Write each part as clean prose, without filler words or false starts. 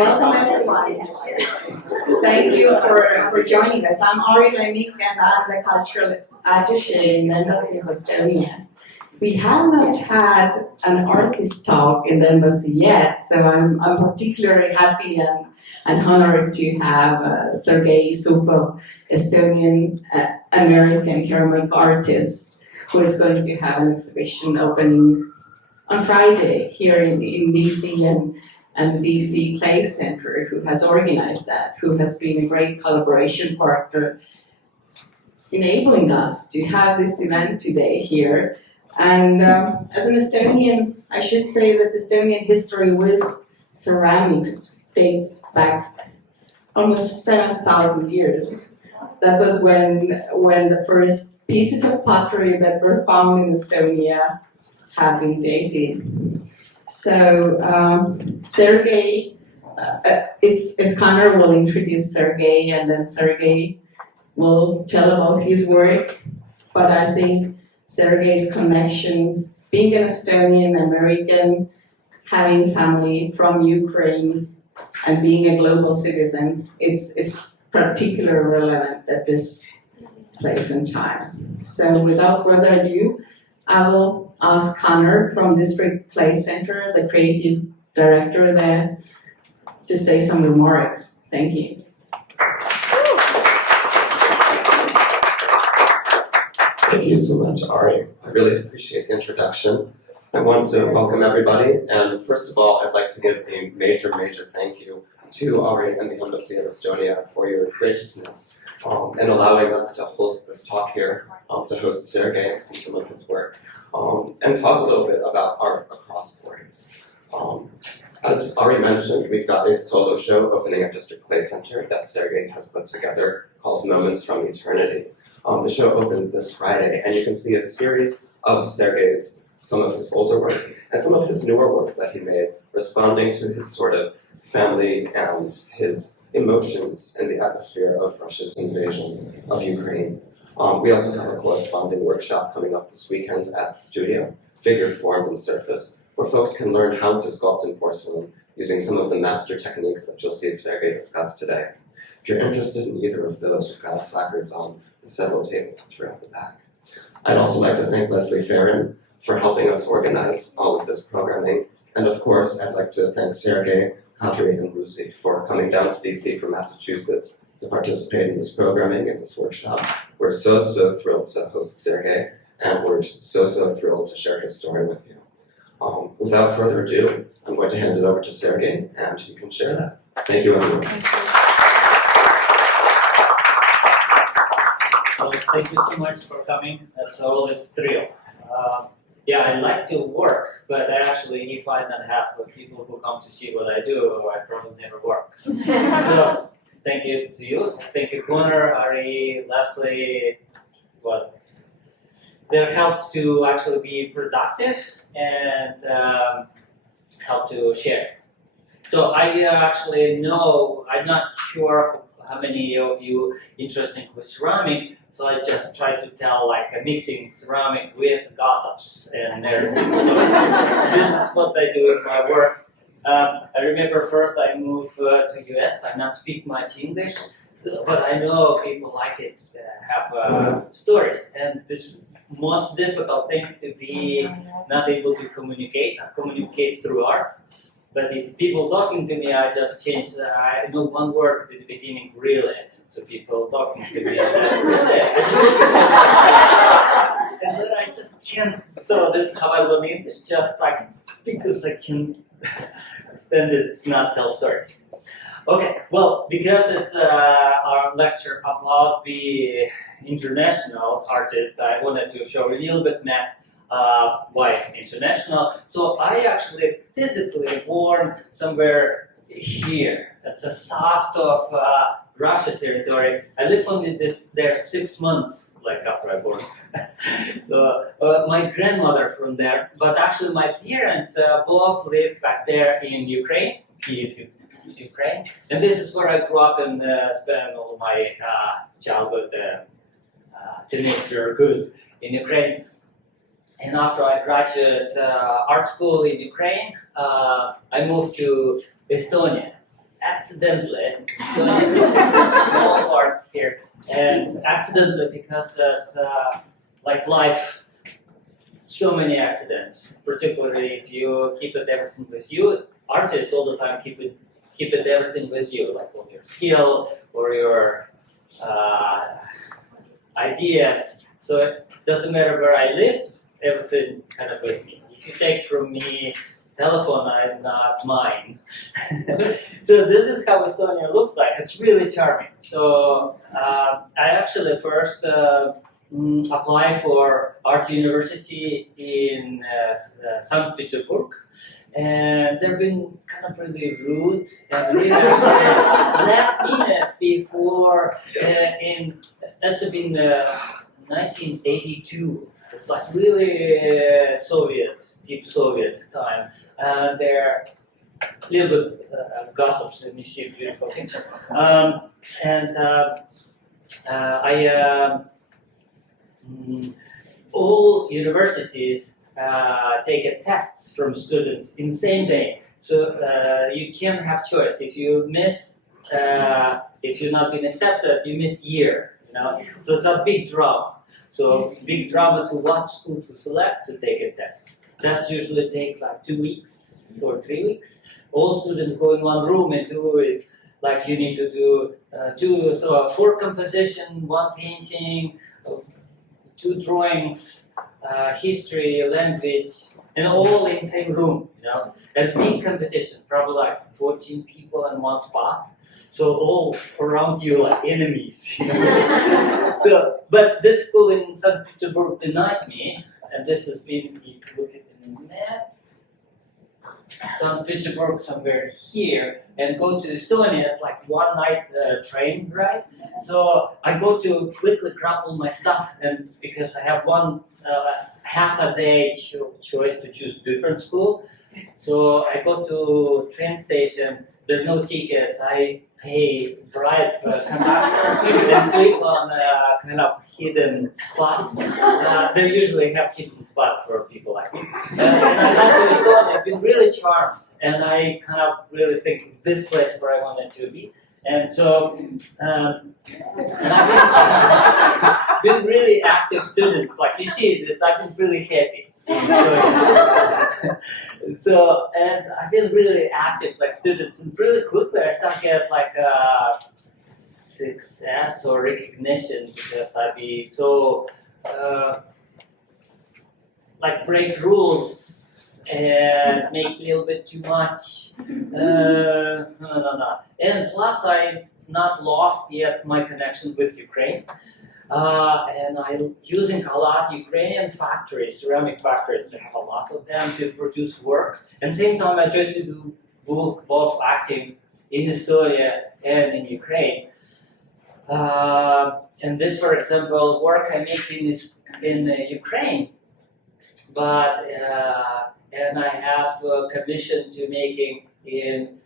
welcome everyone. Thank you for joining us. I'm Aari Lemmik and I'm the cultural attaché in the Embassy of Estonia. We have not had an artist talk in the embassy yet, so I'm particularly happy and honored to have Sergei Isupov, Estonian-American ceramic artist, who is going to have an exhibition opening on Friday here in DC and the DC Play Center, who has organized that, who has been a great collaboration partner, enabling us to have this event today here. And as an Estonian, I should say that Estonian history with ceramics dates back almost 7,000 years. That was when the first pieces of pottery that were found in Estonia have been dated. So Sergei, it's Connor will introduce Sergei, and then Sergei will tell about his work. But I think Sergei's connection, being an Estonian-American, having family from Ukraine, and being a global citizen, it's particularly relevant at this place and time. So without further ado, I will ask Connor from District Play Center, the creative director there, to say some remarks. Thank you. Thank you so much, Aari. I really appreciate the introduction. I want to welcome everybody, and first of all, I'd like to give a major thank you to Aari and the Embassy of Estonia for your graciousness in allowing us to host this talk here, to host Sergei and see some of his work, and talk a little bit about art across borders. As Aari mentioned, we've got a solo show opening at District Play Center that Sergei has put together called Moments from Eternity. The show opens this Friday, and you can see a series of Sergei's, some of his older works, and some of his newer works that he made, responding to his sort of family and his emotions in the atmosphere of Russia's invasion of Ukraine. We also have a corresponding workshop coming up this weekend at the studio, Figure, Form, and Surface, where folks can learn how to sculpt in porcelain using some of the master techniques that you'll see Sergei discuss today. If you're interested in either of those, we've got placards on the several tables throughout the back. I'd also like to thank Leslie Farron for helping us organize all of this programming. And of course, I'd like to thank Sergei, Katri, and Lucy for coming down to DC from Massachusetts to participate in this programming and this workshop. We're so thrilled to host Sergei, and we're so thrilled to share his story with you. Without further ado, I'm going to hand it over to Sergei, and you can share that. Thank you, everyone. Well, thank you so much for coming. That's always a thrill. Yeah, I like to work, but actually, if I don't have people who come to see what I do, I probably never work. So, thank you to you. Thank you, Connor, Aari, Leslie. Well, their help to actually be productive and help to share. So I actually know, I'm not sure how many of you interested with ceramic, so I just try to tell like mixing ceramic with gossips and narratives. So this is what I do in my work. I remember first I moved to US. I not speak much English, but I know people like it, have stories. And this most difficult things to be not able to communicate through art. But if people talking to me, I just change, I know one word at the beginning, really. So people talking to me, I said, really? I just look at them. And then I just can't. So this is how I learn English, just like, because I can stand it, not tell stories. Okay, well, because it's our lecture about the international artist, I wanted to show a little bit map why international. So I actually physically born somewhere here. That's a south of Russia territory. I lived only there 6 months, like after I born. So my grandmother from there, but actually my parents both lived back there in Ukraine, Kyiv, Ukraine. And this is where I grew up and spent all my childhood, teenager good in Ukraine. And after I graduated art school in Ukraine, I moved to Estonia. accidentally, so this is a small part here, and accidentally because of like life, so many accidents, particularly if you keep it everything with you. Artists all the time keep it everything with you, like all your skill or your ideas. So it doesn't matter where I live, everything kind of with me. If you take from me telephone, I'm not mine. So this is how Estonia looks like. It's really charming. So I actually first applied for art university in St. Petersburg. And they've been kind of really rude and really actually last minute before that's been 1982. It's like really Soviet, deep Soviet time. They're a little bit gossips and you see beautiful things. All universities take tests from students in the same day. So you can't have choice. If you miss, if you're not been accepted, you miss year. You know, so it's a big drama. So big drama to what school to select to take a test. Tests usually take like 2 weeks or 3 weeks. All students go in one room and do it. Like you need to do 4 composition, 1 painting, 2 drawings, history, language, and all in the same room, you know. And big competition, probably like 14 people in one spot. So all around you like enemies. You know? So, but this school in St. Petersburg denied me, and this has been, if you look at the map, St. Petersburg somewhere here, and go to Estonia, it's like 1 night train ride. So I go to quickly grab all my stuff, and because I have half a day choice to choose different school. So I go to train station, there are no tickets, I pay bribe conductor and sleep on a kind of hidden spot. They usually have hidden spots for people like me. And I got to Estonia, I've been really charmed, and I kind of really think this place where I wanted to be. And so, and I've been really active students. Like you see this, I've been really happy. So, and I've been really active, like students, and really quickly I start get like success or recognition because I be so like break rules and make a little bit too much. And plus I not lost yet my connection with Ukraine. And I'm using a lot Ukrainian factories, ceramic factories. I have a lot of them to produce work. And same time, I try to do both acting in Estonia and in Ukraine. And this, for example, work I make in Ukraine, but and I have a commission to making in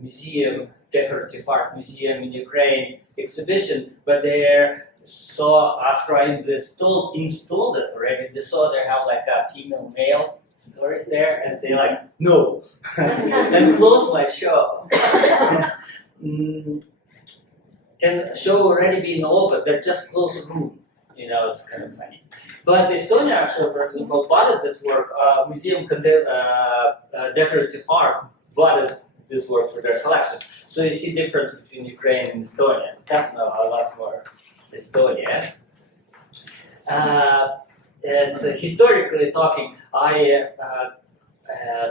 museum, decorative art museum in Ukraine exhibition, but they're so after I installed it already, they saw they have like a female male stories there and say like no and close my show. And show already being open, they just close the room. You know, it's kind of funny. But Estonia actually, for example, bought this work, museum decorative art bought this work for their collection. So you see difference between Ukraine and Estonia. Definitely a lot more Estonia. And historically talking, I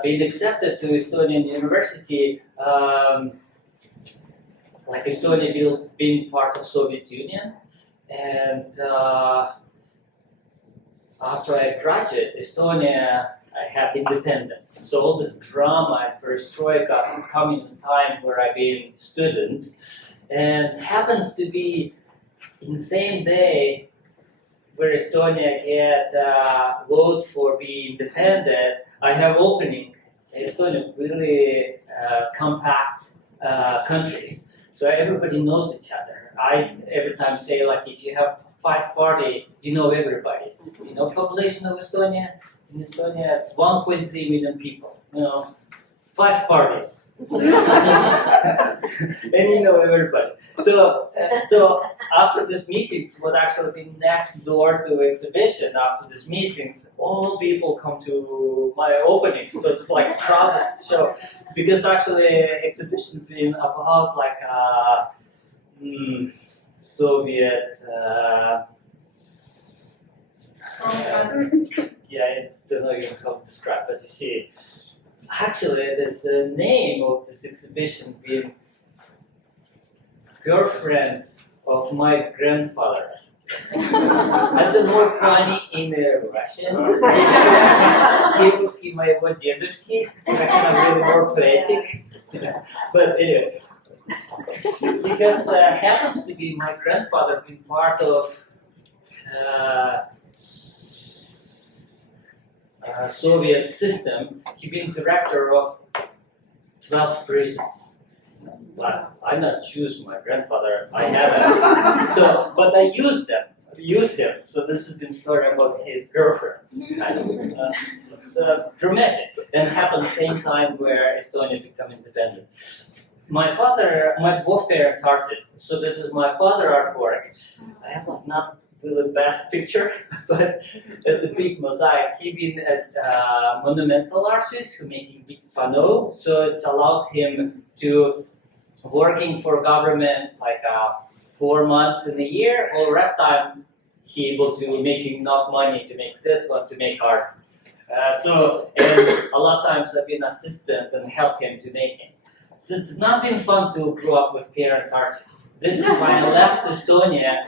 been accepted to Estonian university, like Estonia being part of Soviet Union, and after I graduate, Estonia I have independence. So all this drama and perestroika coming in time where I've been student, and happens to be in the same day where Estonia get vote for being independent. I have opening. Estonia really compact country, so everybody knows each other. I every time say like if you have 5 party, you know everybody. You know population of Estonia. In Estonia, it's 1.3 million people. You know, 5 parties. And you know everybody. So after these meetings, what actually been next door to exhibition, after these meetings, all people come to my opening. So it's like crowded show. Because actually exhibition been about like Soviet, yeah, I don't know even how to describe, but you see, actually there's a name of this exhibition being Girlfriends of My Grandfather. That's a more funny in Russian. Девушки моего дедушки. So that kind of really more poetic. But anyway. Because happens to be my grandfather being part of Soviet system. He been director of 12 prisons. But I not choose my grandfather. I haven't. So, but I used him. So this has been story about his girlfriends. Kind of. It's dramatic and happened same time where Estonia become independent. My both parents are artists. So this is my father artwork. I have like not really best picture, but it's a big mosaic. He been a monumental artist who making big panneaux. So it's allowed him to working for government like 4 months in a year, or rest time he able to making enough money to make this one, to make art. And a lot of times I've been assistant and help him to make it. So it's not been fun to grow up with parents artists. This is why I left Estonia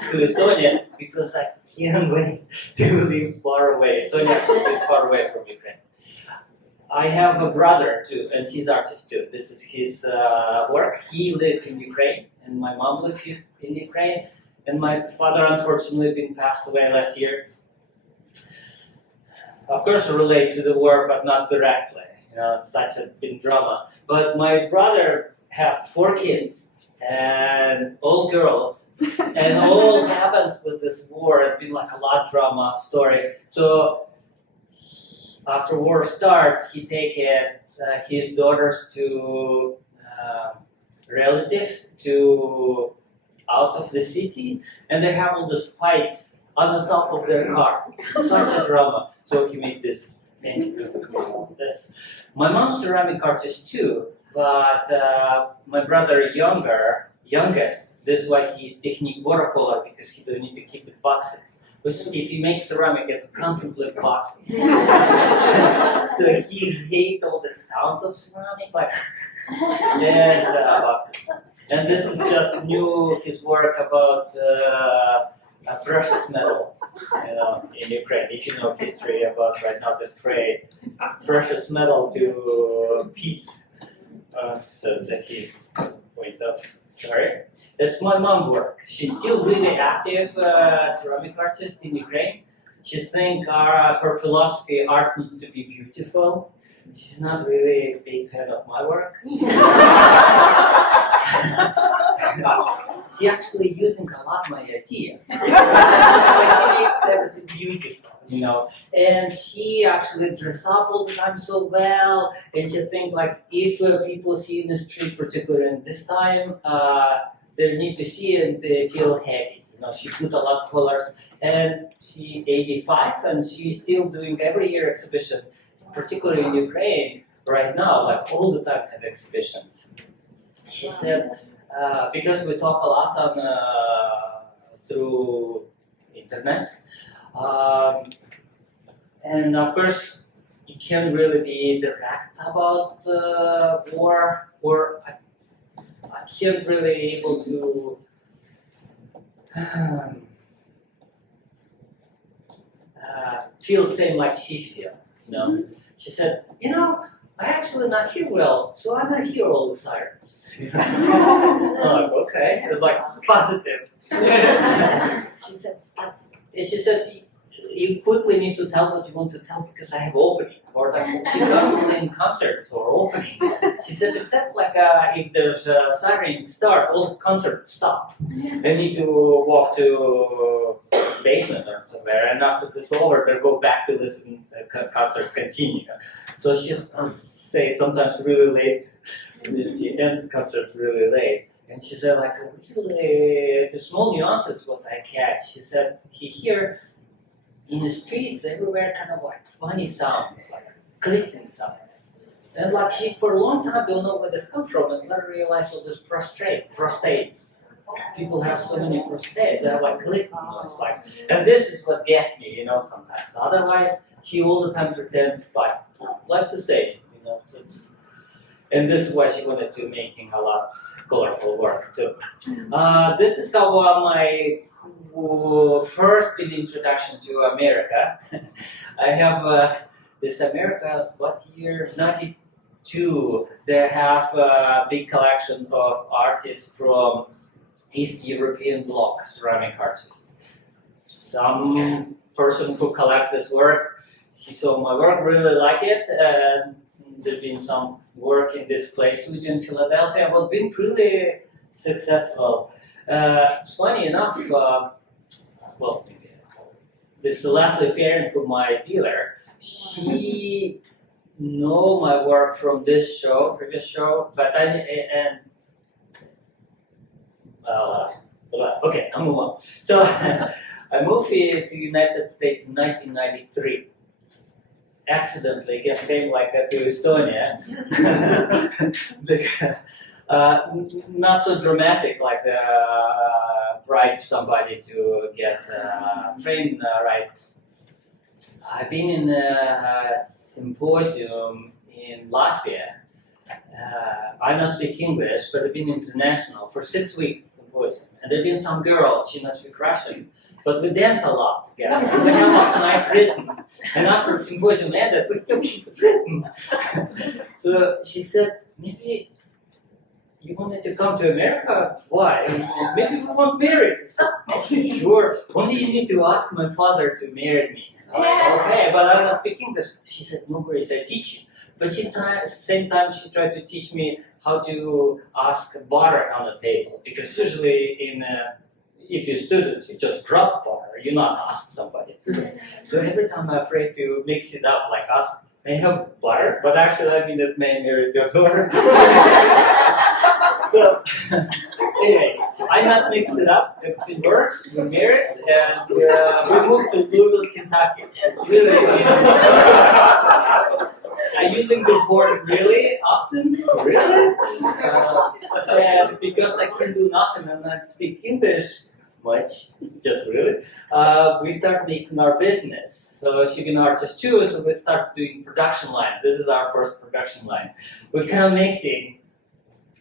because I can't wait to live far away. Estonia is a bit far away from Ukraine. I have a brother too, and he's artist too. This is his work. He lived in Ukraine, and my mom lived in Ukraine, and my father unfortunately been passed away last year. Of course, relate to the war, but not directly. You know, it's such a big drama. But my brother have 4 kids, and all girls, and all happens with this war. It's been like a lot of drama story. So after war start, he take his daughters to relative to out of the city, and they have all these fights on the top of their car. Such a drama. So he made this painting. This. My mom's ceramic artist too, but my brother youngest, this is why he's technique watercolor, because he don't need to keep the boxes. But if you make ceramic, it constantly boxes. So he hate all the sound of ceramic, like and boxes. And this is just his work about a precious metal, you know, in Ukraine. If you know history about right now the trade, precious metal to peace. So that's his point of story. That's my mom's work. She's still really active ceramic artist in Ukraine. She thinks her philosophy, art needs to be beautiful. She's not really a big fan of my work. She actually using a lot of my ideas. But she makes everything beautiful, you know. And she actually dress up all the time so well. And she think like if people see in the street, particularly in this time, they need to see it and they feel happy. You know, she put a lot of colors. And she 85 and she's still doing every year exhibition, particularly in Ukraine right now, like all the time have exhibitions. She said, because we talk a lot on through internet, and of course you can't really be direct about war, or I can't really able to feel the same like she feel, you know. She said, you know, I actually not hear well, so I not hear all the sirens. I'm like, okay, it's like positive. She said, you quickly need to tell what you want to tell because I have opening. Or like, she constantly in concerts or openings. She said, except like if there's a siren start, all concerts stop. They need to walk to basement or somewhere, and after this over, they go back to listen. The concert continue. So she's stay sometimes really late. And she ends concerts really late. And she said, like, really, the small nuances what I catch. She said, he hear in the streets everywhere kind of like funny sounds, like clicking sounds. And like she, for a long time, don't know where this comes from, and later realized all this prostates. People have so many prostates, they have like clicking noise, like, and this is what get me, you know, sometimes. Otherwise, she all the time pretends like the same, you know. So it's, and this is why she wanted to making a lot colorful work too. This is how my first big introduction to America. I have this America, what year? 92. They have a big collection of artists from East European bloc, ceramic artists. Some person who collect this work, he saw my work, really like it, and there's been some work in this clay studio in Philadelphia, but been pretty successful. It's funny enough, well, this Leslie Farron, who my dealer, she know my work from this show, previous show, but okay, I'll move on. So I moved here to United States in 1993. Accidentally came like to Estonia. Not so dramatic like bribe somebody to get train right. I've been in a symposium in Latvia. I don't speak English, but I've been international for 6 weeks symposium. And there've been some girl, she doesn't speak Russian, but we dance a lot together. And we have like nice rhythm. And after symposium ended, we still keep it rhythm. So she said, maybe you wanted to come to America? Why? And maybe we won't marry. So, sure, only you need to ask my father to marry me. Okay, but I don't speak English. She said, no worries, I teach you. But same time, she tried to teach me how to ask butter on the table. Because usually if you're students, you just drop butter, you not ask somebody. So every time I'm afraid to mix it up, like ask, may I have butter? But actually I mean that may marry your daughter. So anyway, I not mixed it up. It works. We married and we moved to Louisville, Kentucky. It's really. I'm using this word really often. Really, and because I can do nothing and not speak English much, just really, we start making our business. So she's an artist too, so we start doing production line. This is our first production line. We're kind of mixing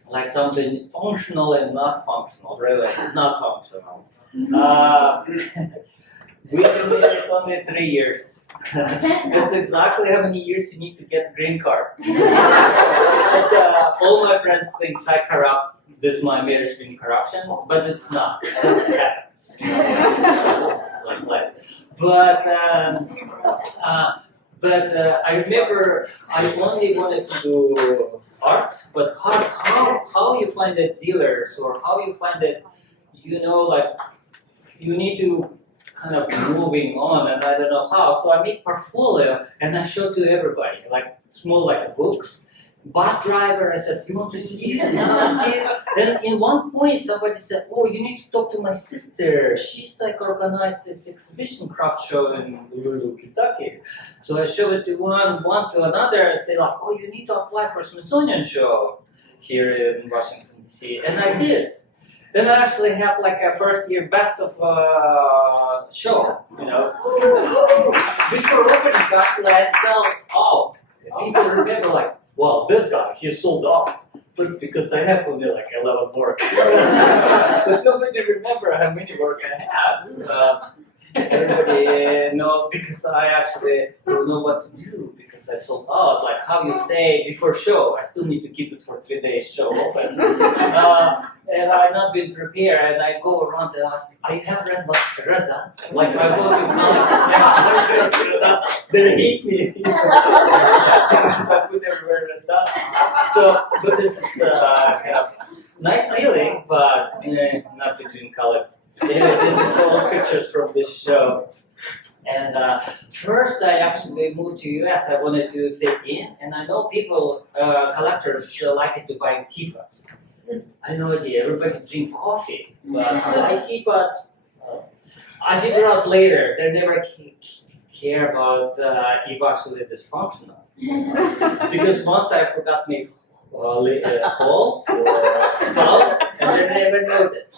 like something functional and not functional, really, not functional. We've been married only 3 years. That's exactly how many years you need to get a green card. All my friends think I corrupt. This my marriage been corruption, but it's not. It just happens. You know, like life. But I remember I only wanted to do art, but how you find the dealers or how you find that, you know, like you need to kind of moving on, and I don't know how. So I make portfolio and I show to everybody, like small like books. Bus driver, I said, you want to see it? Then in one point somebody said, oh, you need to talk to my sister. She's like organized this exhibition craft show in Louisville, Kentucky. So I show it to one to another. I say like, oh, you need to apply for Smithsonian show here in Washington, D.C. And I did. Then I actually have like a first year best of show, you know. Before opening, actually I sell out. People remember like, wow, this guy, he sold out. But because I have only like 11 work. But nobody remember how many work I have. Everybody know because I actually don't know what to do because I sold out. Like how you say before show, I still need to keep it for 3 days show open. And I've not been prepared, and I go around and ask, I have read that. Like I go to colleagues next to they hate me. Because I put everywhere read that. So, but this is kind of nice feeling, but not between colleagues. Anyway, this is all pictures from this show. And first I actually moved to US, I wanted to fit in, and I know people, collectors like it to buy teapots. I know everybody drink coffee, but buy teapots, I figured out later, they never care about if actually dysfunctional. Because once I forgot make a hole for spouts, and they never noticed.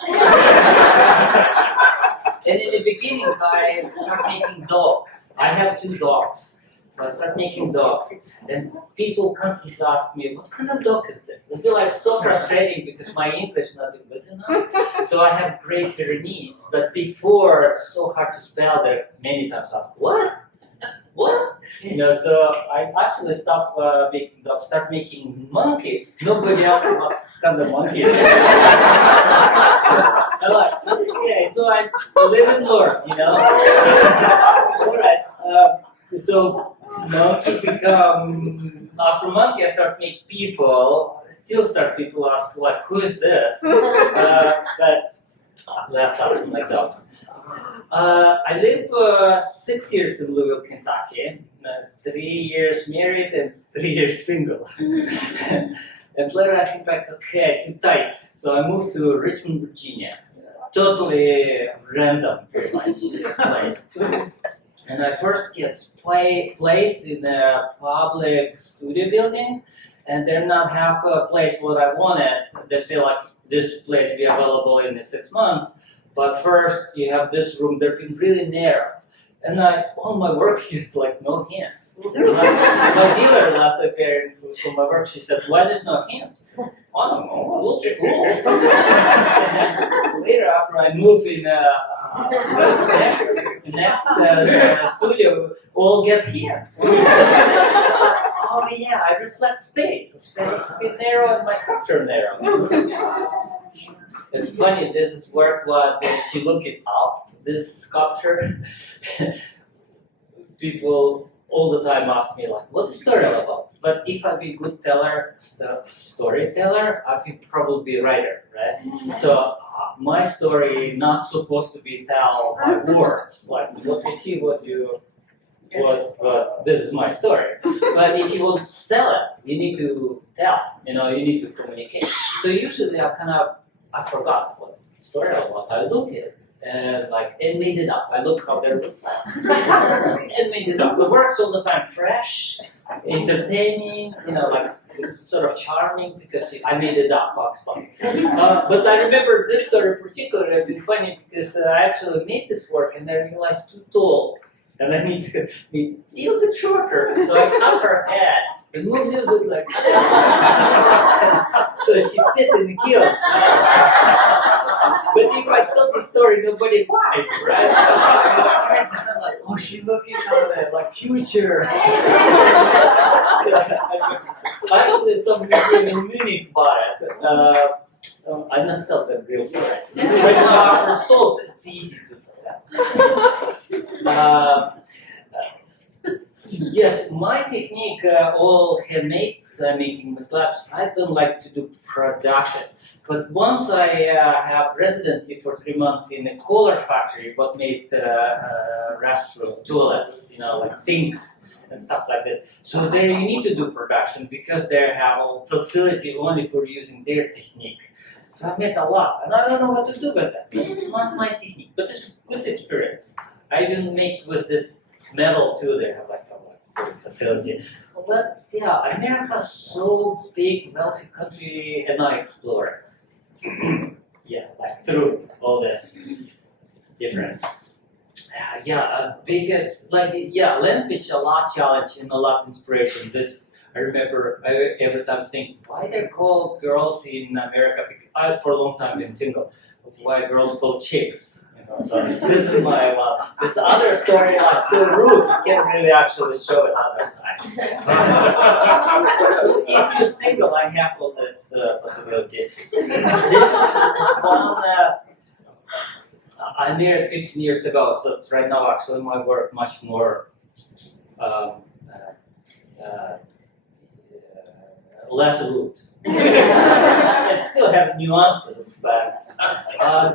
And in the beginning, I started making dogs. I have 2 dogs. So I started making dogs. And people constantly ask me, what kind of dog is this? It'd be like so frustrating because my English is not good enough. So I have Great Pyrenees, but before it's so hard to spell that many times ask, what? What? You know, so I actually stopped making dogs, start making monkeys. Nobody asked me what kind of monkey. I'm like, okay, so I live and learn, you know. All right. So monkey become after monkey, I start make people. Still start people ask like, who is this? But last after my dogs. I lived 6 years in Louisville, Kentucky. 3 years married and 3 years single. And later I think like, okay, too tight. So I moved to Richmond, Virginia. Totally random place. And I first get placed in a public studio building, and they're not half a place what I wanted. They say like, this place be available in 6 months, but first you have this room, they're been really narrow. And all my work is like no hands. My dealer last affair from my work, she said, why there's no hands? I don't know, it looks cool. And later after I moved in next studio, all get hands. Oh yeah, I reflect space. Space is a bit narrow and my structure narrow. It's funny, this is work what she looked it up, this sculpture. People all the time ask me like, what is story all about? But if I be good storyteller, I could probably be writer, right? So my story not supposed to be tell by words, like what you see, what this is my story. But if you want to sell it, you need to tell, you know, you need to communicate. So usually I forgot what story about. I look at it and made it up. I look how they look like and made it up. The work's all the time fresh, entertaining, you know, like it's sort of charming because I made it up. But I remember this story particularly has been funny because I actually made this work and I realized too tall. And I need to be a little bit shorter. So I cut her head and moved a little bit like so she fit in the kill. But if I told the story, nobody buy it, right? I'm like, oh, she's looking at it like future. Actually, some museum in Munich bought it. I not tell them real story. Right now, after sold, it's easy to tell that. Yes, my technique, all handmade, making slabs. I don't like to do production. But once I have residency for 3 months in a color factory, what made restroom, toilets, you know, like sinks and stuff like this. So there you need to do production because they have a facility only for using their technique. So I met a lot, and I don't know what to do with that. It's not my technique, but it's a good experience. I even make with this metal too. They have like a facility. But yeah, America's so big, wealthy country, and I explore it. Yeah, like through all this different. Biggest language a lot challenge and a lot inspiration. This I remember every time think why they're called girls in America. Because I for a long time been single. Why girls called chicks? You know, so this is my one. This other story like so rude. You can't really actually show it other side. If you're single, I have all this possibility. This is one. I married 15 years ago, so it's right now actually my work much more less rude. It still have nuances, but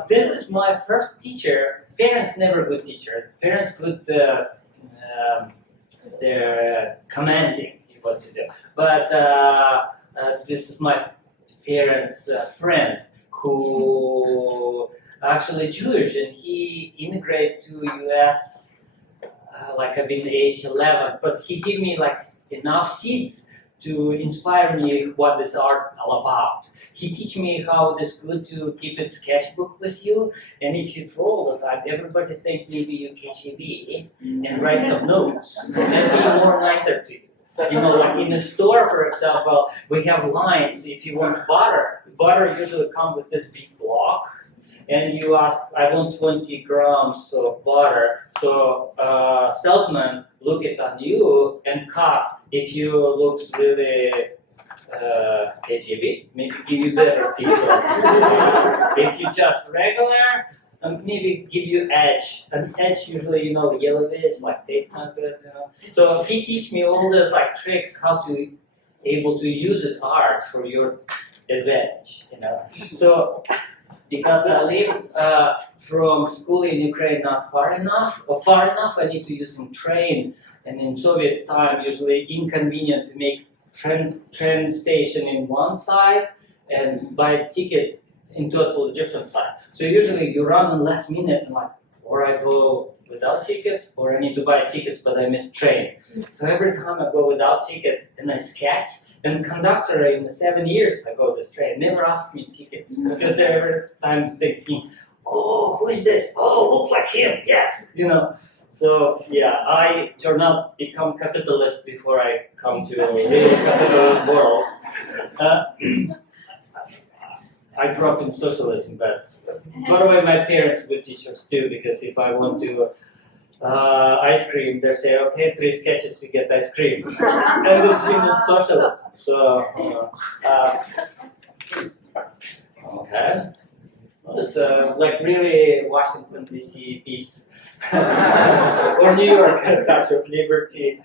this is my first teacher parents never good teacher. Parents good, they're commanding you what to do. But this is my parents' friend who actually Jewish, and he immigrated to US like I've been age 11, but he gave me like enough seeds to inspire me what this art all about. He teach me how it's good to keep a sketchbook with you, and if you draw all the time, everybody think maybe you catch a bee and write some notes and be more nicer to you. You know, like in a store, for example, we have lines. If you want butter usually comes with this big block, and you ask, I want 20 grams of butter. So salesman look it on you and cut. If you looks really KGB, maybe give you better piece of if you just regular, maybe give you edge. And edge usually, you know, yellowish, like tastes kind of good, you know. So he teach me all those like tricks how to able to use it art for your advantage, you know. So because I lived from school in Ukraine not far enough, I need to use some train. And in Soviet time, usually inconvenient to make train station in one side and buy tickets in totally different side. So usually you run in last minute and like, or I go without tickets, or I need to buy tickets but I miss train. So every time I go without tickets and I sketch, and conductor in the 7 years I go this train, never ask me tickets because they're every time thinking, oh, who is this? Oh, looks like him, yes, you know. So yeah, I turn out become capitalist before I come to a real capitalist world. I grew up in socialism, but by the way, my parents were teachers too, because if I want to ice cream, they say, okay, 3 sketches, you get ice cream. And this means socialism. So, okay. Well, it's like really Washington DC piece. Or New York Statue of Liberty.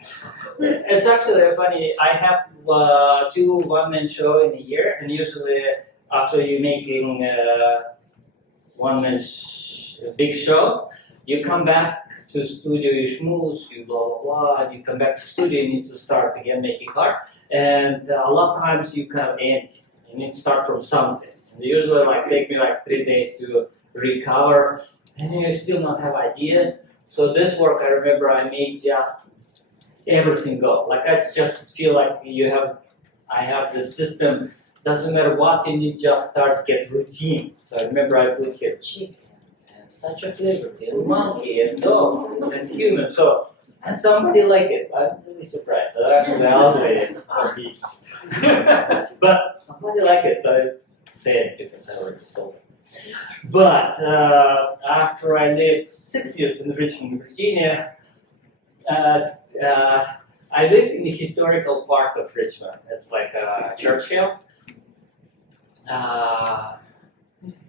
It's actually funny, I have 2 one-man show in a year, and usually after you making one-man big show, you come back to studio, you schmooze, you blah blah blah, you come back to studio, you need to start again making art, and a lot of times you kind of end, you need to start from something. And usually like take me like 3 days to recover, and you still not have ideas. So this work, I remember I made just everything go. Like I just feel like I have the system, doesn't matter what, and you just start get routine. So I remember I put here chicken, Statue of Liberty, and monkey, and dog, and human. So, and somebody liked it. I'm really surprised. I actually outweighed a piece. But somebody liked it. I say it because I already sold it. But after I lived 6 years in Richmond, Virginia, I live in the historical part of Richmond. It's like Churchill.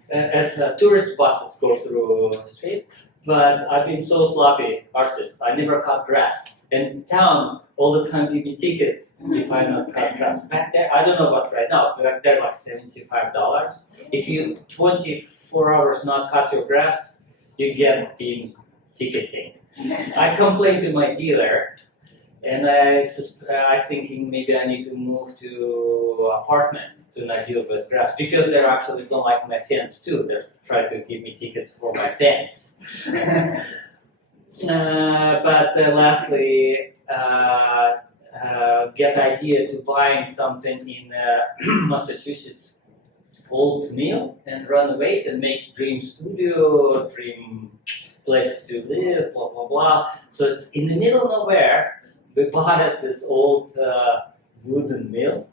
It's tourist buses go through the street, but I've been so sloppy artist. I never cut grass. In town, all the time give me tickets if I not cut grass. Back there, I don't know about right now, back there like $75. If you 24 hours not cut your grass, you get in ticketing. I complained to my dealer, and I thinking maybe I need to move to apartment to not deal with grass, because they actually don't like my fence too. They're trying to give me tickets for my fence. But lastly, get the idea to buying something in Massachusetts, old mill, and renovate and make dream studio, dream place to live, blah blah blah. So it's in the middle of nowhere. We bought it, this old wooden mill,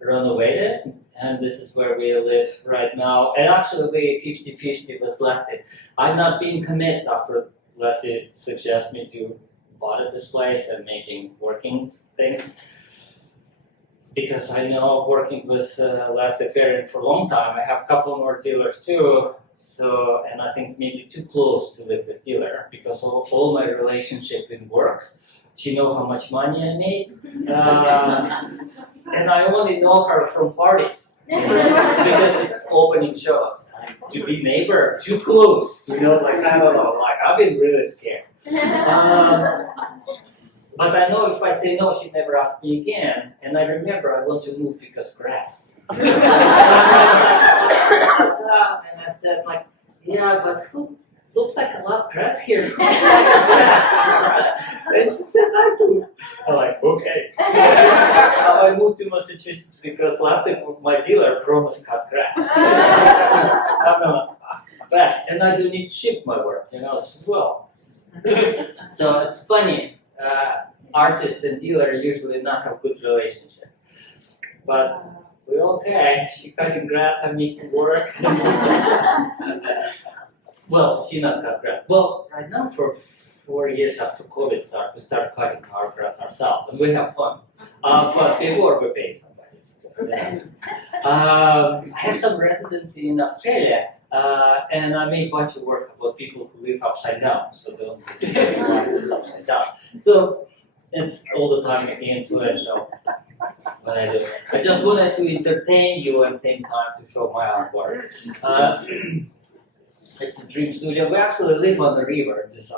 renovated, and this is where we live right now. And actually, we 50-50 was Leslie. I'm not being commit after Leslie suggested me to buy this place and making working things, because I know working with Leslie Ferrin for a long time. I have a couple more dealers too. So, and I think maybe too close to live with dealer, because all my relationship in work She knows how much money I made. And I only know her from parties. Because it's opening shows. To be neighbor, too close. I don't know, I've been really scared. But I know if I say no, she'd never ask me again. And I remember I want to move because grass. And I said yeah, but who looks like a lot of grass here? And she said, I do. I'm okay. I moved to Massachusetts because last time my dealer promised cut grass. And I do need to ship my work, as well. So it's funny. Artist and dealer usually not have good relationship. But we're okay. She cutting grass, I'm making work. Well, she not cut grass. Well, right now for 4 years after COVID started, we start cutting our grass ourselves, and we have fun. But before we pay somebody. I have some residency in Australia, and I made a bunch of work about people who live upside down, so don't visit this upside down. So it's all the time influential when I do. I just wanted to entertain you and same time to show my artwork. It's a dream studio. We actually live on the river. This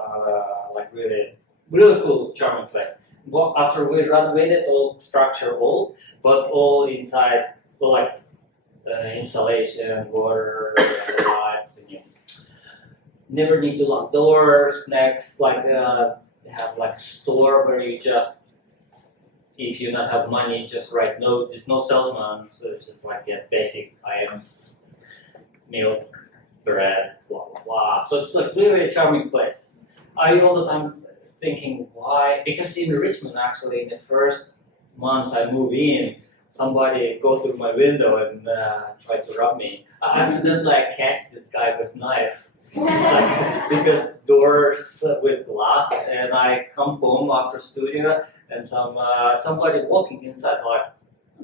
really, really cool, charming place. Well, after we renovated all structure, but all inside, installation, water, lights, and never need to lock doors. Next, have store where you just, if you not have money, just write notes. There's no salesman, so it's just get basic items, milk, bread, blah blah blah. So it's really a charming place. I all the time thinking why, because in Richmond actually in the first months I moved in, somebody go through my window and try to rob me. I accidentally catch this guy with knife. Because doors with glass, and I come home after studio and somebody walking inside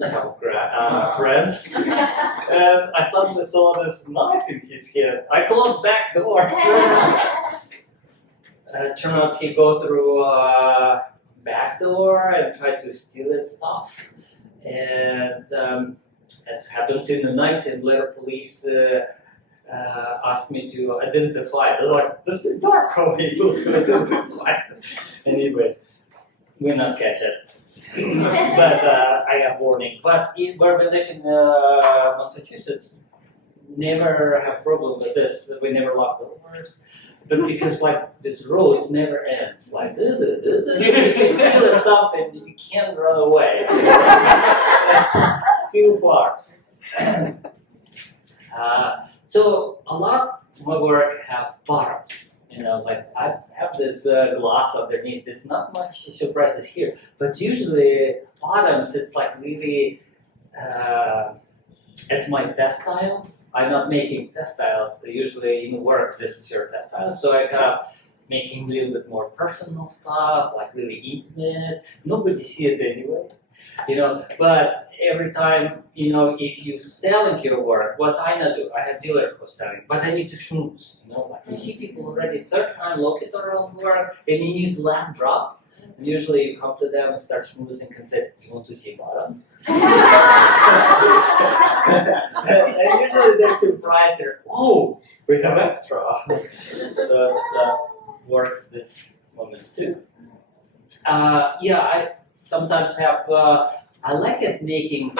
I have friends, and I suddenly saw this knife in his hand. I closed back door. Turned out he go through back door and try to steal its stuff, and it happens in the night. And later police asked me to identify. They're this is dark. How are you able to identify? Anyway, we'll not catch it. But I have warning. But where we live in Massachusetts, never have problem with this. We never lock doors. But because this road never ends. If you feel something, you can't run away. It's too far. So a lot of my work have bottoms. I have this glass underneath. There's not much surprises here, but usually bottoms, it's really, it's my textiles. I'm not making textiles. Usually in work, this is your textile. So I kind of making a little bit more personal stuff, really intimate. Nobody see it anyway. But every time, if you selling your work, what I not do, I have dealer who's selling, but I need to schmooze, you see people already third time locate around work, and you need the last drop, and usually you come to them and start schmoozing and say, you want to see bottom? And usually they're surprised, oh, we have extra. So it works this moments too. I sometimes have, I like it making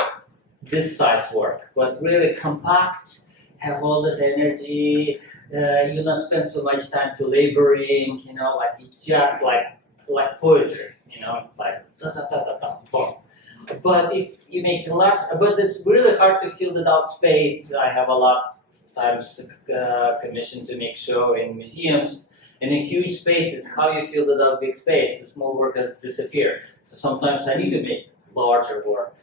this size work, but really compact, have all this energy, you not spend so much time to laboring, it's just like poetry, da da da da da, boom. But if you make a large, but it's really hard to fill it out space. I have a lot of times commissioned to make show in museums. In a huge spaces, how you fill it out big space, the small work has disappeared. So sometimes I need to make larger work.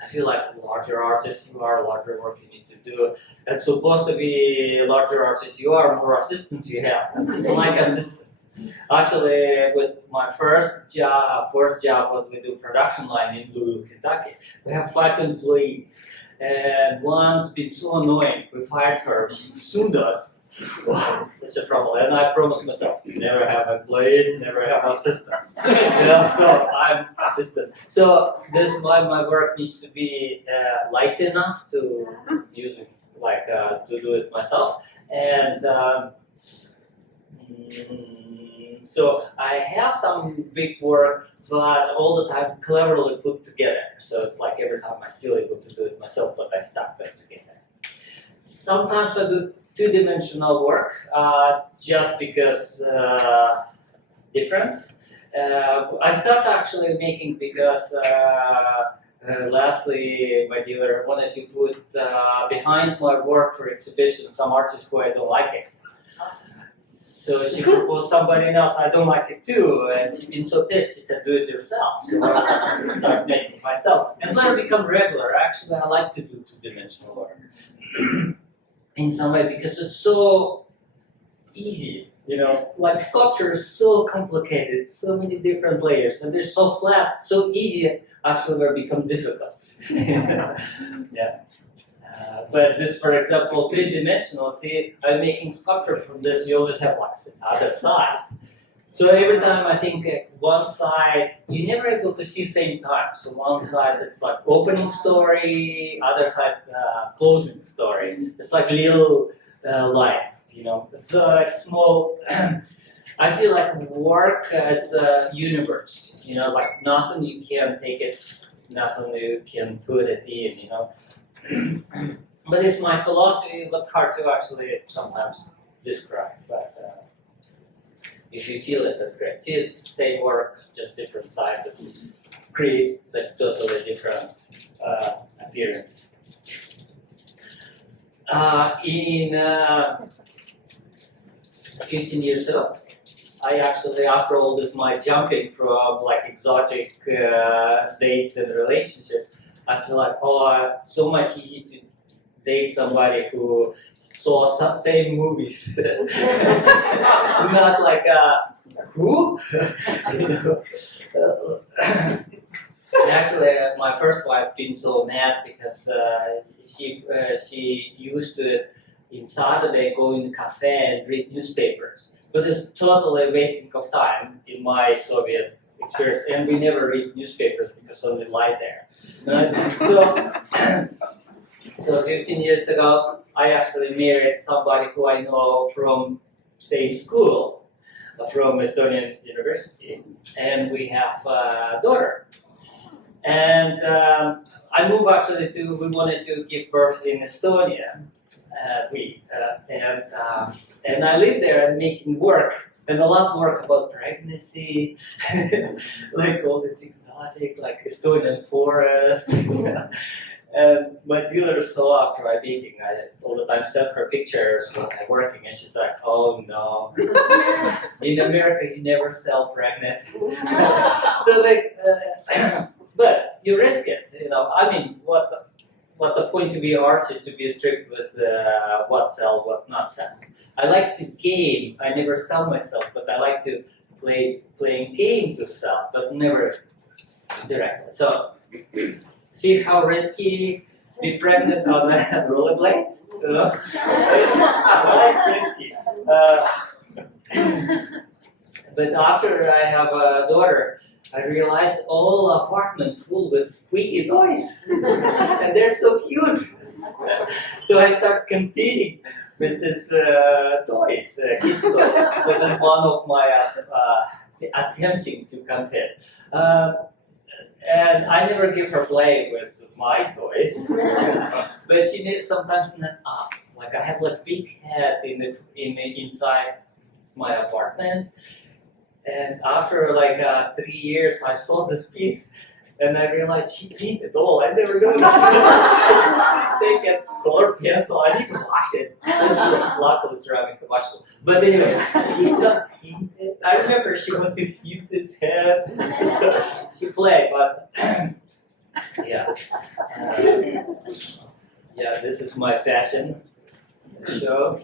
I feel like larger artists you are, larger work you need to do. It's supposed to be larger artists you are, more assistants you have. Like assistants. Actually, with my first job, what we do production line in Louisville, Kentucky, we have 5 employees. And one's been so annoying, we fired her, she sued us. Wow, such a trouble. And I promised myself, never have employees, never have assistants. So I'm assistant. So this my work needs to be light enough to use it, like to do it myself. And so I have some big work, but all the time cleverly put together. So it's like every time I'm still able to do it myself, but I stuck them together. Sometimes I do two-dimensional work, just because different. I start actually making because lastly my dealer wanted to put behind my work for exhibition some artists who I don't like it. So she proposed somebody else, I don't like it too, and she been so pissed, she said, do it yourself. So I started making it myself. And let it become regular. Actually, I like to do two-dimensional work. In some way, because it's so easy, you know, like sculpture is so complicated, so many different layers, and they're so flat, so easy, actually will become difficult. Yeah. But this, for example, three-dimensional, see, I'm making sculpture from this, you always have like the other side. So every time I think one side, you're never able to see same time. So one side it's like opening story, other side closing story. It's like little life, you know. It's like small. I feel like work, it's a universe, you know, like nothing you can take it, nothing you can put it in, you know. But it's my philosophy, but hard to actually sometimes describe. But if you feel it, that's great. See, it's the same work, just different sizes. Create that totally different appearance. In 15 years ago, I actually, after all this, my jumping from like exotic dates and relationships, I feel like, oh, so much easy to date somebody who saw some same movies. Not like, who? You know? Actually, my first wife been so mad because she used to, in Saturday, go in the cafe and read newspapers. But it's totally wasting of time in my Soviet experience, and we never read newspapers because only lie there. So 15 years ago, I actually married somebody who I know from same school, from Estonian University, and we have a daughter. And I moved actually to, we wanted to give birth in Estonia, and I lived there and making work, and a lot of work about pregnancy, like all this exotic, like Estonian forest. And my dealer saw after I baking, I all the time sent her pictures when I'm working, and she's like, oh no, in America you never sell pregnant. So like, but you risk it, you know. I mean, what the point to be an artist is to be strict with what sells, what not sells. I like to game. I never sell myself, but I like to playing game to sell, but never directly. So. See how risky be pregnant on the rollerblades? You know? Risky. But after I have a daughter, I realized all apartment full with squeaky toys, and they're so cute. So I start competing with this toys, kids toys. So that's one of my attempting to compete. And I never give her play with my toys, but she needs sometimes not ask. Like I have like big head in the inside my apartment, and after like 3 years, I saw this piece, and I realized she painted all. I never noticed. Take a color pencil. I need to wash it. Luckily, ceramic washable. But anyway, she just painted. I remember she wanted to feed this head, so she played. But yeah, yeah. This is my fashion show.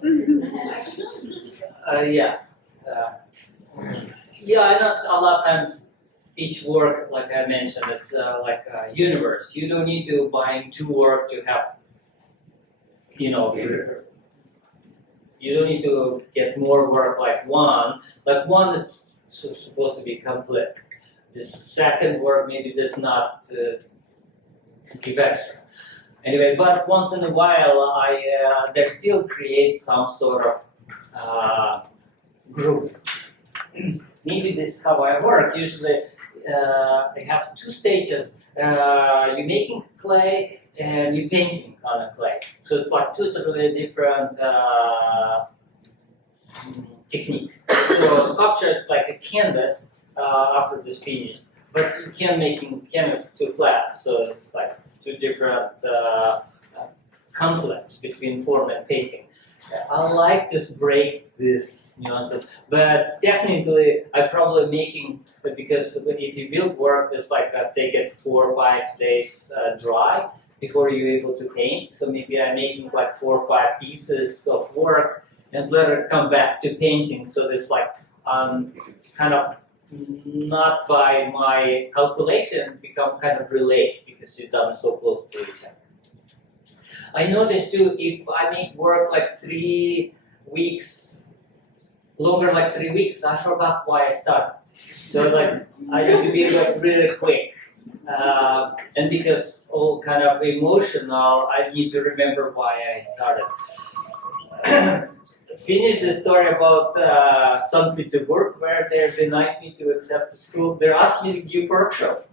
Yeah, yeah. I know a lot of times. Each work, like I mentioned, it's like a universe. You don't need to buy two work to have, you know, you don't need to get more work like one that's supposed to be complete. This second work maybe does not give extra. Anyway, but once in a while, there still create some sort of group. Maybe this is how I work. Usually, I have two stages. You're making clay and you're painting on a clay. So it's like two totally different technique. So sculpture is like a canvas after this finish, but you can make canvas too flat. So it's like two different conflicts between form and painting. I like to break these nuances, but technically I'm probably making, because if you build work, it's like take it 4 or 5 days dry before you're able to paint. So maybe I'm making like 4 or 5 pieces of work and later come back to painting. So this like kind of not by my calculation become kind of relate because you've done so close to each other. I noticed too, if I make work like 3 weeks, longer like 3 weeks, I forgot why I started. So like I need to be like really quick. And because all kind of emotional, I need to remember why I started. Finish the story about St. Petersburg, where they denied me to accept the school. They asked me to give workshop.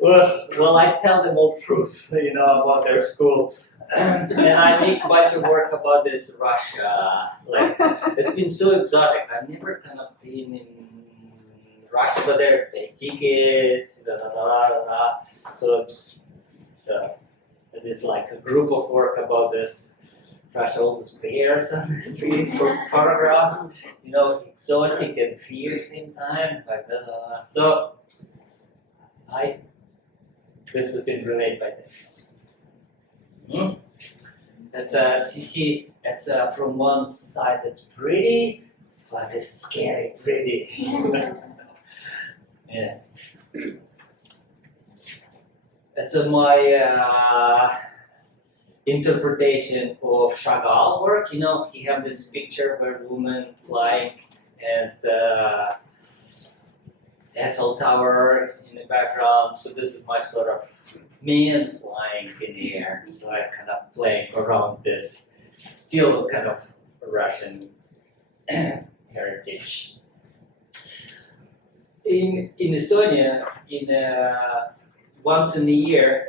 Well, I tell them all truth, about their school. And I make a bunch of work about this Russia. Like, it's been so exotic. I've never kind of been in Russia, but they pay tickets, So it is like a group of work about this. Russia, all these bears on the street for photographs, exotic and fierce same time. So, this has been relayed by this. It's a city. It's from one side it's pretty, but it's scary pretty. Yeah. It's my interpretation of Chagall work. He have this picture where woman flying and Eiffel Tower in the background. So this is my sort of man flying in the air. So I kind of playing around this, still kind of Russian heritage. In Estonia, once in a year,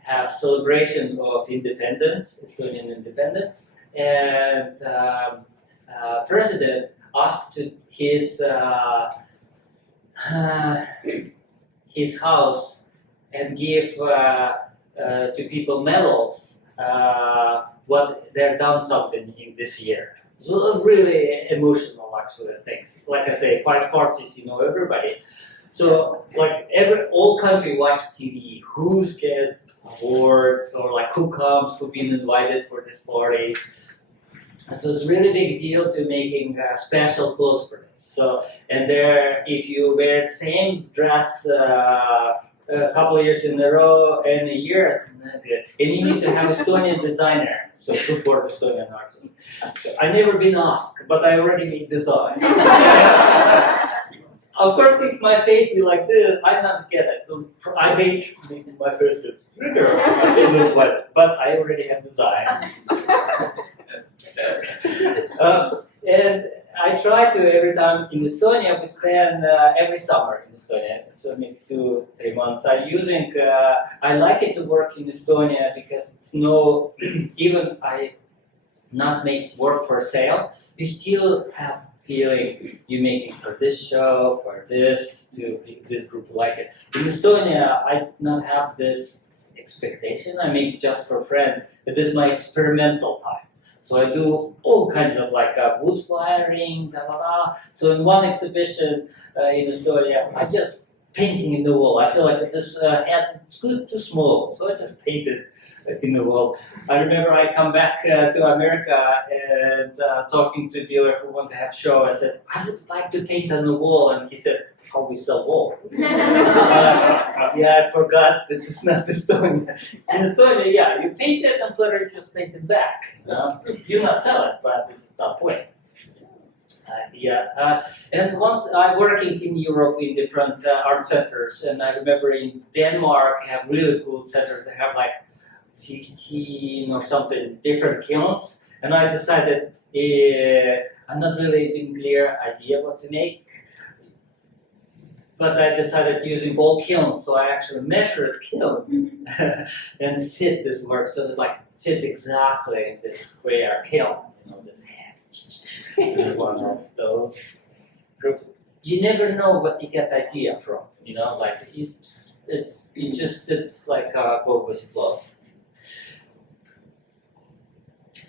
have celebration of independence, Estonian independence, and president asked to his house and give to people medals what they've done something in this year. So really emotional actually things. Like I say, 5 parties, everybody. So like all country watch TV, who's get awards or like who comes, who been invited for this party. And so it's really big deal to making special clothes for this. So, and there, if you wear the same dress a couple of years in a row and a year, it's not good. And you need to have Estonian designer, so support Estonian artists. So I never been asked, but I already made design. Of course, if my face be like this, I not get it. So I make my face gets bigger, but I already have design. And I try to every time in Estonia. We spend every summer in Estonia, so maybe 2-3 months. I like it to work in Estonia because it's even I not make work for sale. You still have feeling you making for this show, for this group like it. In Estonia, I not have this expectation. I make just for friends. But this is my experimental time. So I do all kinds of like wood firing, So in one exhibition in Estonia, I just painting in the wall. I feel like this hat is too small, so I just painted in the wall. I remember I come back to America and talking to a dealer who wanted to have show. I said, I would like to paint on the wall, and he said, how we sell wool. Yeah, I forgot, this is not Estonia. In Estonia, yeah, you paint it and later just paint it back. You not sell it, but this is not point. And once I'm working in Europe in different art centers, and I remember in Denmark, I have really cool centers. They have like 15 or something different kilns, and I decided I'm not really in clear idea what to make, but I decided using all kilns, so I actually measured kiln and fit this work so that like fit exactly in this square kiln. You know, this this is one of those group. You never know what you get idea from. You know, like it's like go with the flow.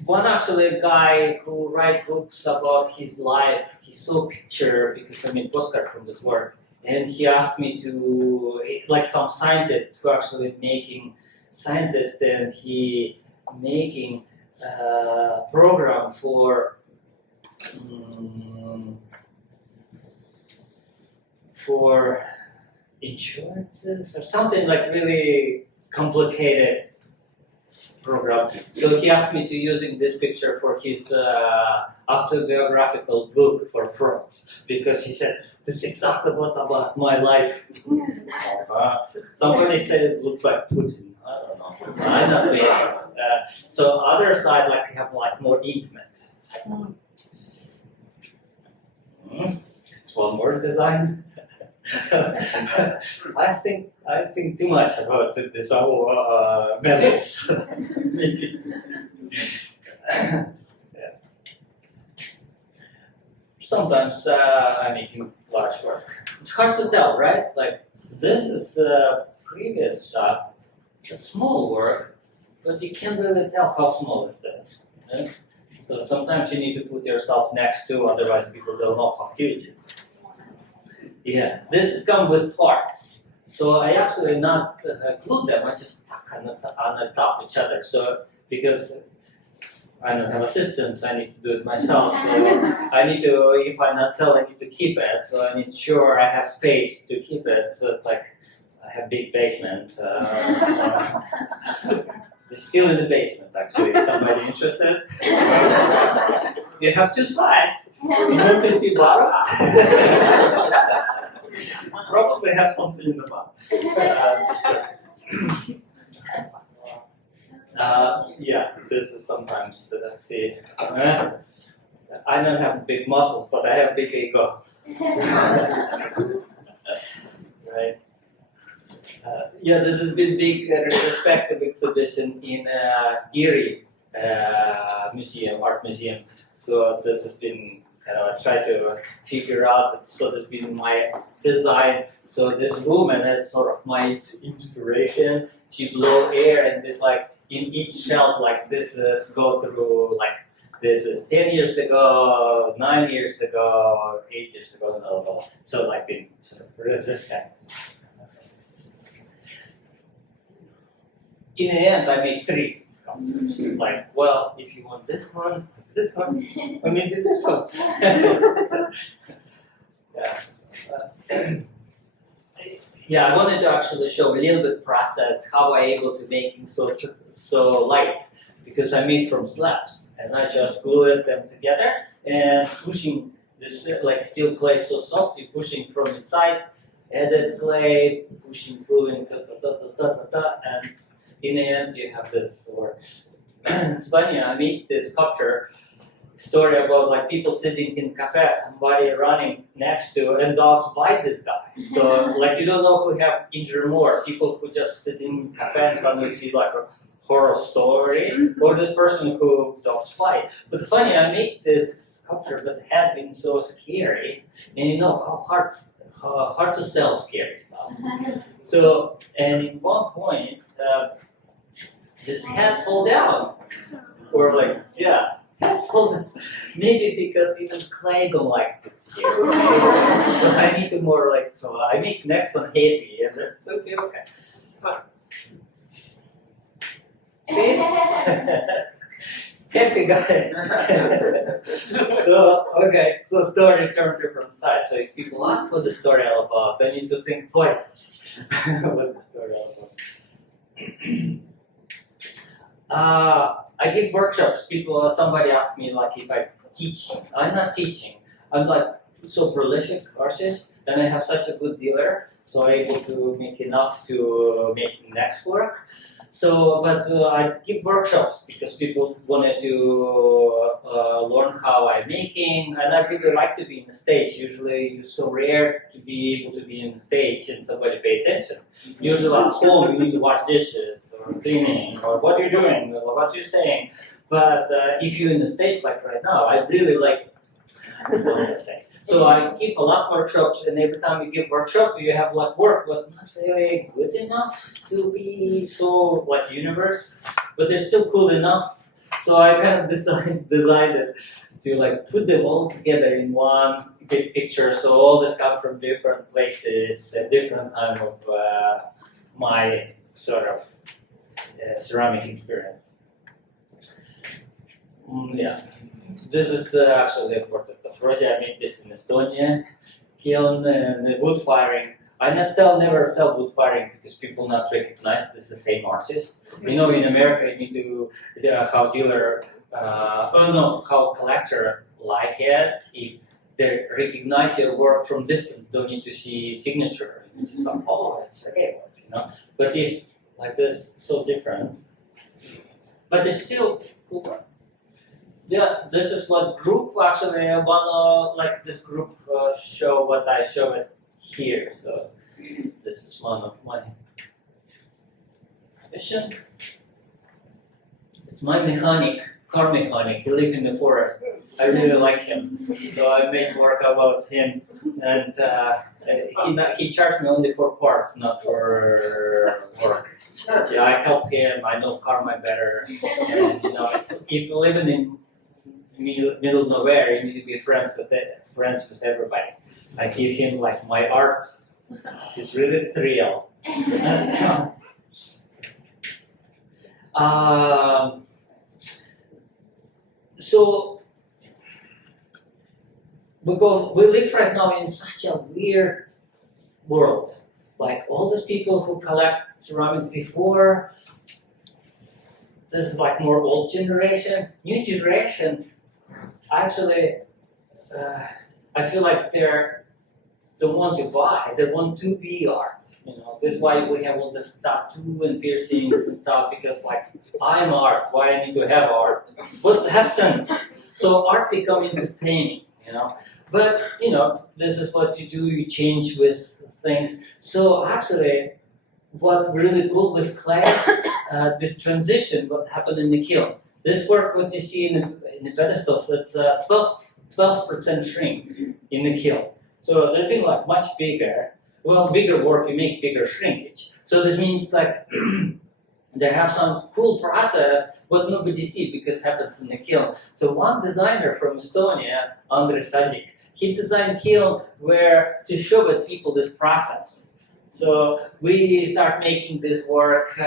One actually a guy who write books about his life, he saw picture because I made postcard from this work, and he asked me to, like some scientist who actually making scientist, and he making program for insurances or something like really complicated program. So he asked me to using this picture for his autobiographical book for France, because he said, this is exactly what about my life. Somebody said it looks like Putin. I don't know. I'm not maybe. So other side like have like more intimate. Just one more design. I think too much about this whole methods. Maybe. Yeah. Sometimes I'm making large work. It's hard to tell, right? Like this is the previous shot, a small work, but you can't really tell how small it is. Right? So sometimes you need to put yourself next to, otherwise people don't know how huge it is. Yeah, this is come with parts. So I actually not glued them, I just stuck on the top of each other. So because I don't have assistants, I need to do it myself. So I need to, if I not sell, I need to keep it. So I need sure I have space to keep it. So it's like I have big basement. They're still in the basement, actually. Is somebody interested? You have two sides. You want to see bottom? Probably have something in the bottom. Just check. Yeah, this is sometimes, see, I don't have big muscles, but I have big ego. Right? Yeah, this has been big retrospective exhibition in Aari Museum, Art Museum. So this has been kind of I try to figure out. So that's been my design. So this woman is sort of my inspiration. She blow air and this like in each shelf like this is go through like this is 10 years ago, 9 years ago, 8 years ago, no. So like in sort of retrospective. In the end, I made 3 sculptures. Like, well, if you want this one, I made this one. Yeah. Yeah, I wanted to actually show a little bit process how I able to make it so light, because I made from slabs and I just glued them together and pushing this like steel clay so soft, you're pushing from inside, added clay, pushing, pulling, and in the end, you have this work. It's funny, I made this sculpture story about like people sitting in cafes, somebody running next to, and dogs bite this guy. So like you don't know who have injured more, people who just sit in cafes and suddenly see like a horror story, or this person who dogs bite. But it's funny, I made this sculpture, but it had been so scary, and you know how hard to sell scary stuff. So, and in one point, this head fall down, or like, yeah, heads fall down. Maybe because even clay don't like this here. So I need to more like, so I make next one heavy, and then it's okay. See? happy guy. So, okay, so story turned different sides. So if people ask what the story all about, I need to think twice what the story all about. I give workshops. Somebody asked me like if I teach. I'm not teaching. I'm like so prolific artist, and I have such a good dealer, so I'm able to make enough to make next work. So, but I give workshops because people wanted to learn how I'm making, and I really like to be in the stage. Usually, it's so rare to be able to be in the stage and somebody pay attention. Usually at home, you need to wash dishes or cleaning or what you're doing or what you're saying. But if you're in the stage like right now, I really like what I say. So I give a lot of workshops, and every time you give workshop, you have like work, but not really good enough to be so like universe, but they're still cool enough. So I kind of decided to like put them all together in one big picture. So all this come from different places, at different time of my sort of ceramic experience. Yeah. This is actually important. First, I made this in Estonia, kiln and wood firing. I never sell wood firing because people not recognize this is the same artist. You know, in America, you need to how collector like it. If they recognize your work from distance, don't need to see signature. It's just like, oh, it's Sergei work, you know. But if like this, so different. But it's still cool work. Yeah, this is what group actually I wanna like this group show what I show it here. So this is one of my mission. It's my car mechanic. He lives in the forest. I really like him, so I made work about him, and he charged me only for parts, not for work. Yeah, I help him. I know karma better, and you know, if you're living in middle of nowhere, you need to be friends with everybody. I give him like my art. He's really thrilled. So we live right now in such a weird world. Like all those people who collect ceramic before, this is like more old generation. New generation, actually, I feel like they don't want to buy. They want to be art. You know, this is why we have all this tattoo and piercings and stuff. Because like I'm art. Why I need to have art? But have sense. So art become entertaining. You know, but you know, this is what you do. You change with things. So actually, what really cool with clay, this transition, what happened in the kiln. This work, what you see in the pedestals, it's 12% shrink in the kiln. So they've been like much bigger. Well, bigger work, you make bigger shrinkage. So this means like they have some cool process what nobody see because happens in the kiln. So one designer from Estonia, Aari Lemmik, he designed kiln where to show with people this process. So we start making this work,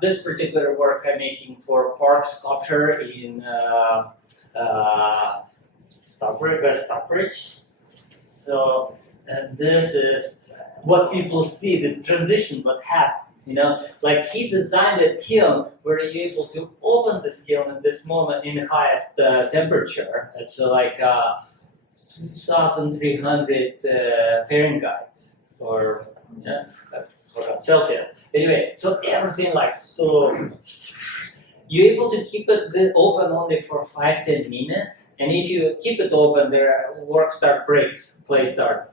this particular work I'm making for park sculpture in Stockbridge. So this is what people see, this transition, what happened. You know, like he designed a kiln where you're able to open this kiln at this moment in the highest temperature. It's like 2,300 Fahrenheit or Celsius. Anyway, so everything like so. You're able to keep it open only for 5-10 minutes, and if you keep it open, their work breaks. Clay start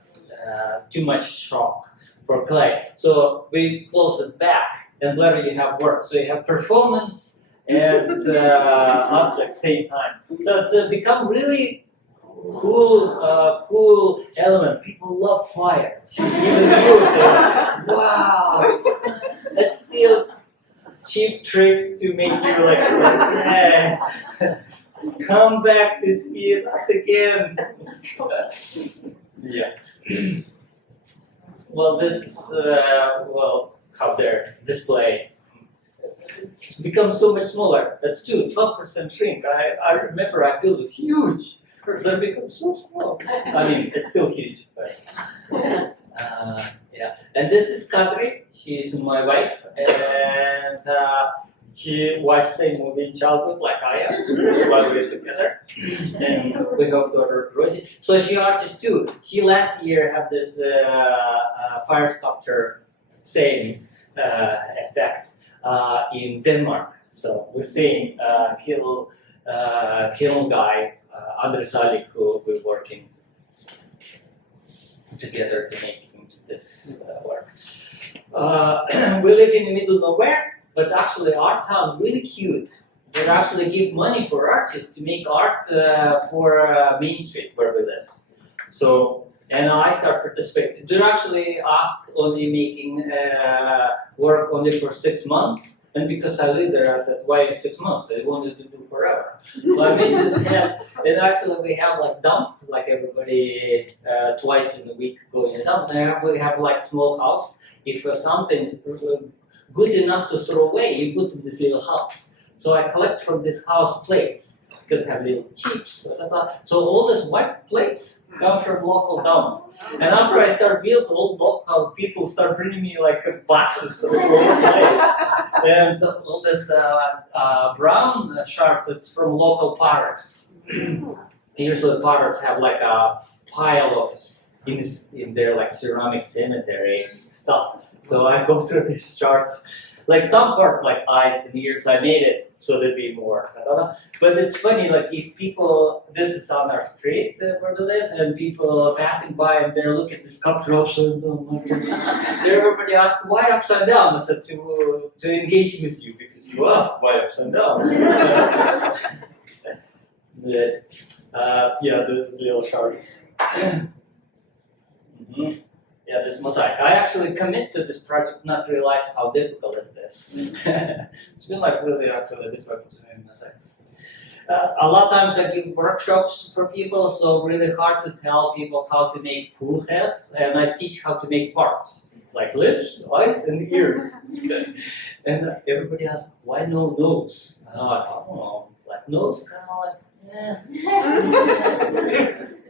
too much shock for clay. So we close it back, and later you have work. So you have performance and object same time. So it's become really cool element. People love fire. Even you say, wow, that's still cheap tricks to make you like come back to see us again. Yeah. Well, this how their display It's become so much smaller. That's true, 12% shrink. I remember I built huge. They become so small. I mean, it's still huge, but yeah. And this is Kadri. She's my wife, and she watched same movie in childhood like I am. That's why we're together. And we have daughter Rosie. So she artist too. She last year had this fire sculpture same effect in Denmark. So we're seeing kiln guy. Andres Alik, who we're working together to make this work. We live in the middle of nowhere, but actually our town really cute. They actually give money for artists to make art for Main Street where we live. So, and I start participating. They're actually asked only making work only for 6 months. And because I live there, I said, why 6 months? I wanted to do forever. So I made this head, and actually we have like dump, like everybody twice in a week going to dump. There we have like small house. If something's good enough to throw away, you put in this little house. So I collect from this house plates, because I have little chips. So all these white plates come from local dump. And after I start building, all local people start bringing me like boxes of and all this brown shards, it's from local potters. Usually potters have like a pile of in their like ceramic cemetery stuff. So I go through these shards. Like some parts like eyes and ears, I made it so there'd be more. I don't know. But it's funny, like if people, this is on our street where we live, and people passing by and they're looking at this sculpture upside down. Everybody asks, why upside down? I said, to engage with you, because you asked why upside down. Yeah, this is little shards. Yeah, this mosaic. I actually commit to this project, not realize how difficult is this. It's been like really actually difficult doing mosaics. A lot of times I give workshops for people, so really hard to tell people how to make full heads, and I teach how to make parts, like lips, eyes, and ears. And everybody asks, why no nose? I don't know, like nose, kind of like,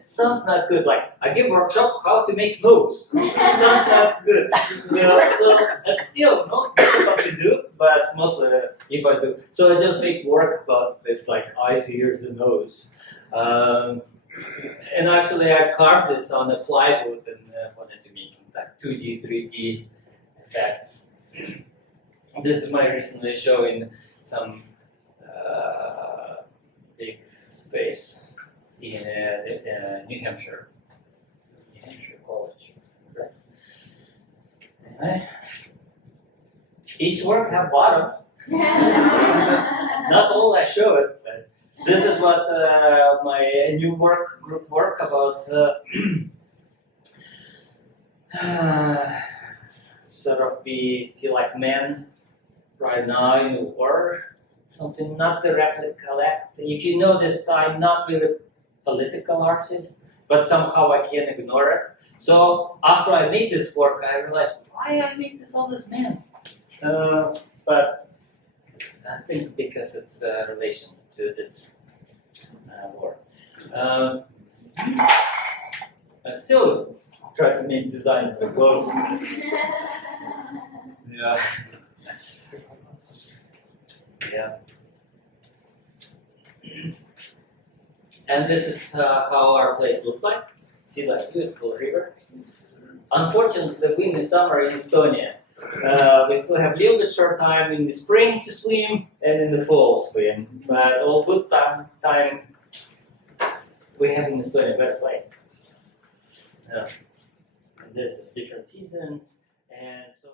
sounds not good. Like I give workshop how to make nose. Sounds not good. You know, and still nose difficult to do, but mostly if I do. So I just make work about this like eyes, ears, and nose. And actually I carved this on a plywood and wanted to make like 2D, 3D effects. This is my recently show in some big space in New Hampshire College. Right? Anyway, each work have bottoms. Not all I show it, but this is what my new group work about. Sort of feel like men right now in the war. Something not directly collect. If you notice, I'm not really political artist, but somehow I can't ignore it. So after I made this work, I realized why I made this all this man. But I think because it's relations to this war. I still try to make design for clothes. Yeah. Yeah. And this is how our place looks like. See that beautiful river? Unfortunately, the wind is summer in Estonia. We still have a little bit short time in the spring to swim and in the fall swim. But all good time we have in Estonia, better place. And this is different seasons. And so